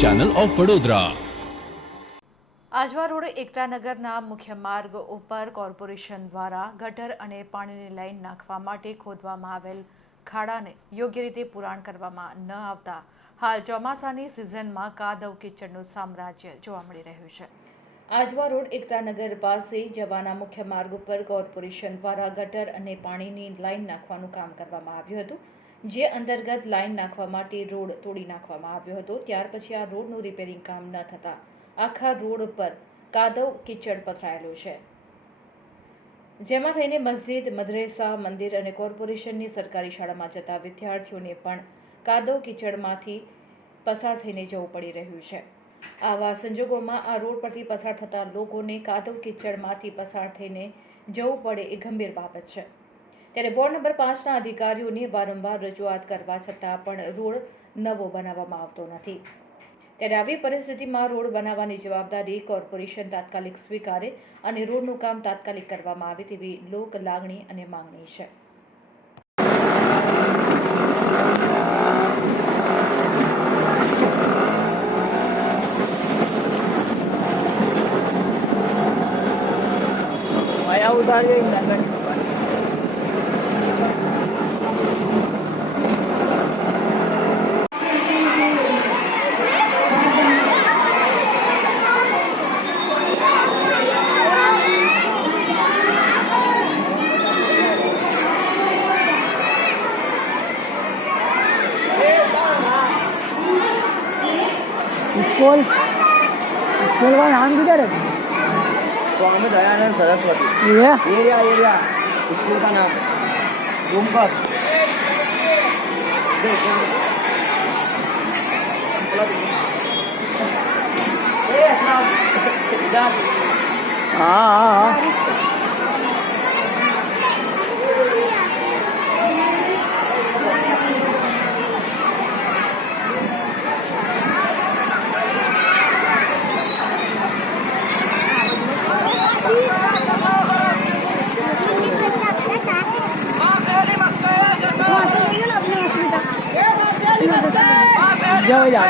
Channel of Vadodara. Ajwa road એકતાનગરના મુખ્ય માર્ગ ઉપર કોર્પોરેશન દ્વારા ગટર અને પાણીની લાઇન નાખવા માટે ખોદવામાં આવેલ ખાડાને યોગ્ય રીતે પુરાણ કરવામાં ન આવતા હાલ ચોમાસાની સિઝનમાં કાદવ કીચડનું સામ્રાજ્ય જોવા મળી રહ્યું છે। આજવા રોડ એકતાનગર પાસે જવાના મુખ્ય માર્ગ ઉપર કોર્પોરેશન દ્વારા ગટર અને પાણીની લાઇન નાખવાનું કામ કરવામાં આવ્યું હતું, જે અંતર્ગત લાઇન નાખવા માટે રોડ તોડી નાખવામાં આવ્યો હતો। ત્યાર પછી આ રોડનું રિપેરિંગ કામ ન થતાં આખા રોડ પર કાદવ કીચડ પથરાયેલો છે, જેમાં થઈને મસ્જિદ, મદરેસા, મંદિર અને કોર્પોરેશનની સરકારી શાળામાં જતા વિદ્યાર્થીઓને પણ કાદવ કીચડમાંથી પસાર થઈને જવું પડી રહ્યું છે। આવા સંજોગોમાં આ રોડ પરથી પસાર થતા લોકોને કાદવ કીચડમાંથી પસાર થઈને જવું પડે એ ગંભીર બાબત છે। ત્યારે વોર્ડ નંબર 5ના અધિકારીઓને વારંવાર રજૂઆત કરવા છતાં પણ રોડ નવો બનાવવામાં આવતો નથી। ત્યારે આવી પરિસ્થિતિમાં રોડ બનાવવાની જવાબદારી કોર્પોરેશન તાત્કાલિક સ્વીકારે અને રોડનું કામ તાત્કાલિક કરવામાં આવે તેવી લોક લાગણી અને માંગણી છે। स्कूल का नाम किधर है? स्वामी दयानंद सरस्वती ये एरिया स्कूल का नाम रूम पर हाँ जाओ ये